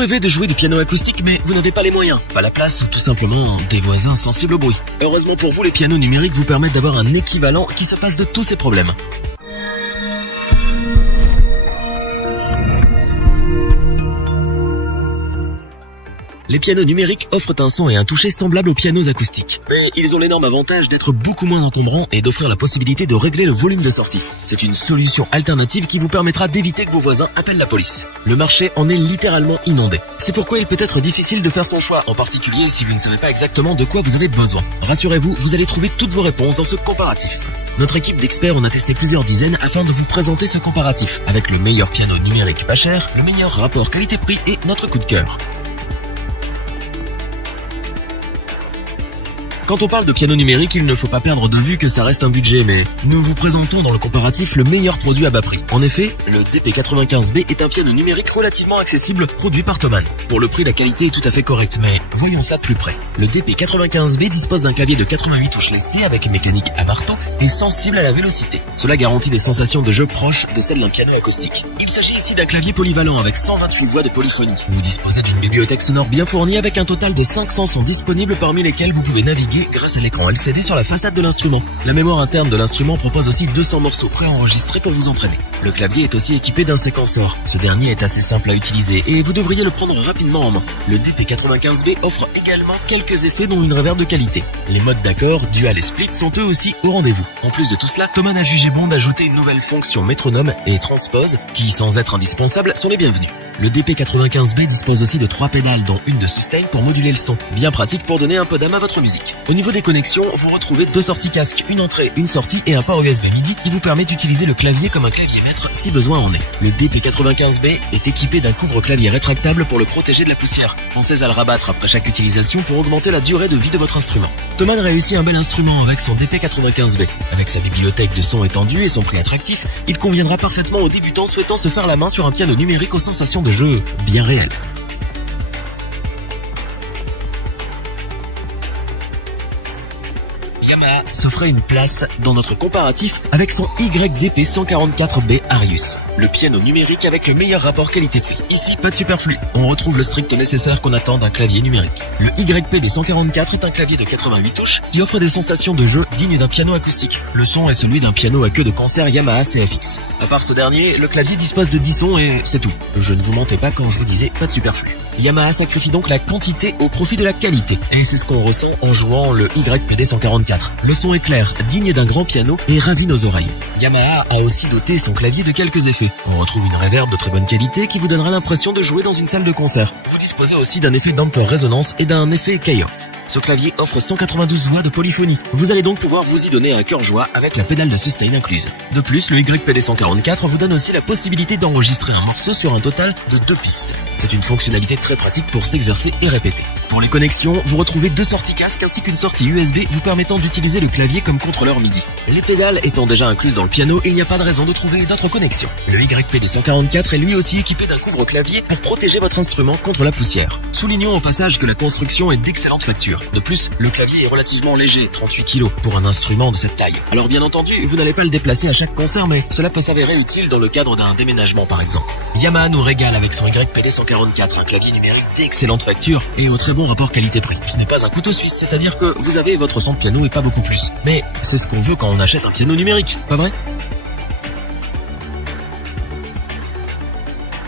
rêvez de jouer du piano acoustique mais vous n'avez pas les moyens, pas la place ou tout simplement des voisins sensibles au bruit. Heureusement pour vous, les pianos numériques vous permettent d'avoir un équivalent qui se passe de tous ces problèmes. Les pianos numériques offrent un son et un toucher semblables aux pianos acoustiques. Mais ils ont l'énorme avantage d'être beaucoup moins encombrants et d'offrir la possibilité de régler le volume de sortie. C'est une solution alternative qui vous permettra d'éviter que vos voisins appellent la police. Le marché en est littéralement inondé. C'est pourquoi il peut être difficile de faire son choix, en particulier si vous ne savez pas exactement de quoi vous avez besoin. Rassurez-vous, vous allez trouver toutes vos réponses dans ce comparatif. Notre équipe d'experts en a testé plusieurs dizaines afin de vous présenter ce comparatif, avec le meilleur piano numérique pas cher, le meilleur rapport qualité-prix et notre coup de cœur. Quand on parle de piano numérique, il ne faut pas perdre de vue que ça reste un budget, mais nous vous présentons dans le comparatif le meilleur produit à bas prix. En effet, le DP95B est un piano numérique relativement accessible produit par Thomann. Pour le prix, la qualité est tout à fait correcte, mais voyons ça de plus près. Le DP95B dispose d'un clavier de 88 touches lestées avec mécanique à marteau et sensible à la vélocité. Cela garantit des sensations de jeu proches de celles d'un piano acoustique. Il s'agit ici d'un clavier polyvalent avec 128 voix de polyphonie. Vous disposez d'une bibliothèque sonore bien fournie avec un total de 500 sons disponibles parmi lesquels vous pouvez naviguer grâce à l'écran LCD sur la façade de l'instrument. La mémoire interne de l'instrument propose aussi 200 morceaux préenregistrés pour vous entraîner. Le clavier est aussi équipé d'un séquenceur. Ce dernier est assez simple à utiliser et vous devriez le prendre rapidement en main. Le DP95B offre également quelques effets dont une reverb de qualité. Les modes d'accord, dual et split sont eux aussi au rendez-vous. En plus de tout cela, Thomann a jugé bon d'ajouter une nouvelle fonction métronome et transpose qui, sans être indispensables, sont les bienvenus. Le DP95B dispose aussi de 3 pédales dont une de sustain pour moduler le son. Bien pratique pour donner un peu d'âme à votre musique. Au niveau des connexions, vous retrouvez 2 sorties casque, une entrée, une sortie et un port USB MIDI qui vous permet d'utiliser le clavier comme un clavier maître si besoin en est. Le DP95B est équipé d'un couvre-clavier rétractable pour le protéger de la poussière. Pensez à le rabattre après chaque utilisation pour augmenter la durée de vie de votre instrument. Thomann réussit un bel instrument avec son DP95B. Avec sa bibliothèque de sons étendue et son prix attractif, il conviendra parfaitement aux débutants souhaitant se faire la main sur un piano numérique aux sensations de jeu bien réelles. Yamaha s'offrait une place dans notre comparatif avec son YDP144B Arius, le piano numérique avec le meilleur rapport qualité-prix. Ici, pas de superflu, on retrouve le strict nécessaire qu'on attend d'un clavier numérique. Le YPD144 est un clavier de 88 touches qui offre des sensations de jeu dignes d'un piano acoustique. Le son est celui d'un piano à queue de concert Yamaha CFX. À part ce dernier, le clavier dispose de 10 sons et c'est tout. Je ne vous mentais pas quand je vous disais pas de superflu. Yamaha sacrifie donc la quantité au profit de la qualité. Et c'est ce qu'on ressent en jouant le YPD144. Le son est clair, digne d'un grand piano et ravit nos oreilles. Yamaha a aussi doté son clavier de quelques effets. On retrouve une reverb de très bonne qualité qui vous donnera l'impression de jouer dans une salle de concert. Vous disposez aussi d'un effet damper résonance et d'un effet key-off. Ce clavier offre 192 voix de polyphonie. Vous allez donc pouvoir vous y donner un cœur joie avec la pédale de sustain incluse. De plus, le YPD144 vous donne aussi la possibilité d'enregistrer un morceau sur un total de 2 pistes. C'est une fonctionnalité très pratique pour s'exercer et répéter. Pour les connexions, vous retrouvez 2 sorties casque ainsi qu'une sortie USB vous permettant d'utiliser le clavier comme contrôleur MIDI. Les pédales étant déjà incluses dans le piano, il n'y a pas de raison de trouver d'autres connexions. Le YPD144 est lui aussi équipé d'un couvre-clavier pour protéger votre instrument contre la poussière. Soulignons au passage que la construction est d'excellente facture. De plus, le clavier est relativement léger, 38 kg, pour un instrument de cette taille. Alors bien entendu, vous n'allez pas le déplacer à chaque concert, mais cela peut s'avérer utile dans le cadre d'un déménagement par exemple. Yamaha nous régale avec son YPD144, un clavier numérique d'excellente facture et au très bon rapport qualité-prix. Ce n'est pas un couteau suisse, c'est-à-dire que vous avez votre son de piano et pas beaucoup plus. Mais c'est ce qu'on veut quand on achète un piano numérique, pas vrai ?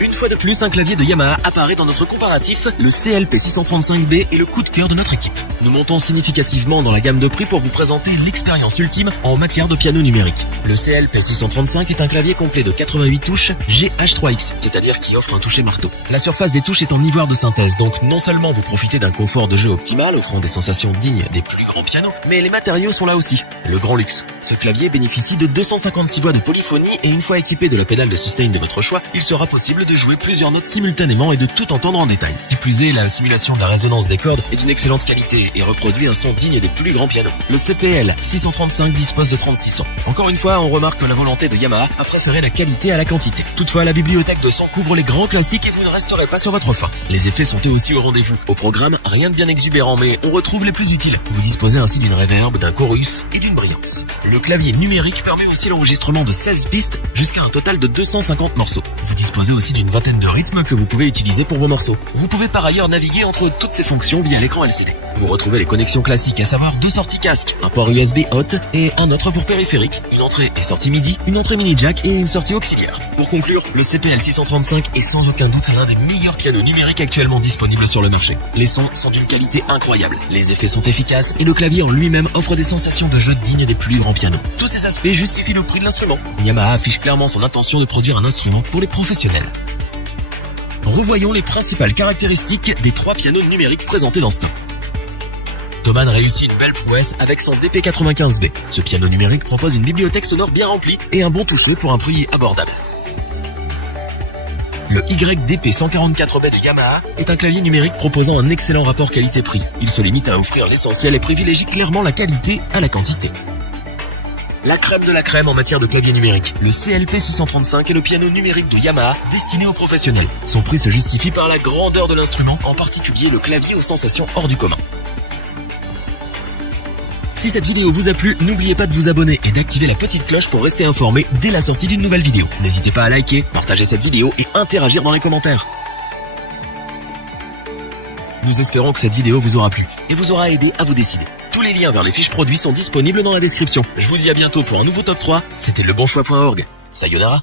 Une fois de plus, un clavier de Yamaha apparaît dans notre comparatif, le CLP635B est le coup de cœur de notre équipe. Nous montons significativement dans la gamme de prix pour vous présenter l'expérience ultime en matière de piano numérique. Le CLP635 est un clavier complet de 88 touches GH3X, c'est-à-dire qui offre un toucher marteau. La surface des touches est en ivoire de synthèse, donc non seulement vous profitez d'un confort de jeu optimal, offrant des sensations dignes des plus grands pianos, mais les matériaux sont là aussi, le grand luxe. Ce clavier bénéficie de 256 voix de polyphonie et une fois équipé de la pédale de sustain de votre choix, il sera possible de jouer plusieurs notes simultanément et de tout entendre en détail. Qui plus est, la simulation de la résonance des cordes est d'une excellente qualité et reproduit un son digne des plus grands pianos. Le CPL 635 dispose de 36 sons. Encore une fois, on remarque la volonté de Yamaha à préférer la qualité à la quantité. Toutefois, la bibliothèque de sons couvre les grands classiques et vous ne resterez pas sur votre faim. Les effets sont eux aussi au rendez-vous. Au programme, rien de bien exubérant, mais on retrouve les plus utiles. Vous disposez ainsi d'une reverb, d'un chorus et d'une brillance. Le clavier numérique permet aussi l'enregistrement de 16 pistes jusqu'à un total de 250 morceaux. Vous disposez aussi d'une vingtaine de rythmes que vous pouvez utiliser pour vos morceaux. Vous pouvez par ailleurs naviguer entre toutes ces fonctions via l'écran LCD. Vous retrouvez les connexions classiques, à savoir 2 sorties casque, un port USB hot et un autre pour périphérique, une entrée et sortie MIDI, une entrée mini jack et une sortie auxiliaire. Pour conclure, le CPL 635 est sans aucun doute l'un des meilleurs pianos numériques actuellement disponibles sur le marché. Les sons sont d'une qualité incroyable, les effets sont efficaces et le clavier en lui-même offre des sensations de jeu dignes des plus grands pianos. Tous ces aspects justifient le prix de l'instrument. Yamaha affiche clairement son intention de produire un instrument pour les professionnels. Revoyons les principales caractéristiques des 3 pianos numériques présentés dans ce temps. Thomann réussit une belle prouesse avec son DP95B. Ce piano numérique propose une bibliothèque sonore bien remplie et un bon toucher pour un prix abordable. Le YDP144B de Yamaha est un clavier numérique proposant un excellent rapport qualité-prix. Il se limite à offrir l'essentiel et privilégie clairement la qualité à la quantité. La crème de la crème en matière de clavier numérique. Le CLP635 est le piano numérique de Yamaha destiné aux professionnels. Son prix se justifie par la grandeur de l'instrument, en particulier le clavier aux sensations hors du commun. Si cette vidéo vous a plu, n'oubliez pas de vous abonner et d'activer la petite cloche pour rester informé dès la sortie d'une nouvelle vidéo. N'hésitez pas à liker, partager cette vidéo et interagir dans les commentaires. Nous espérons que cette vidéo vous aura plu et vous aura aidé à vous décider. Tous les liens vers les fiches produits sont disponibles dans la description. Je vous dis à bientôt pour un nouveau top 3. C'était lebonchoix.org. Sayonara.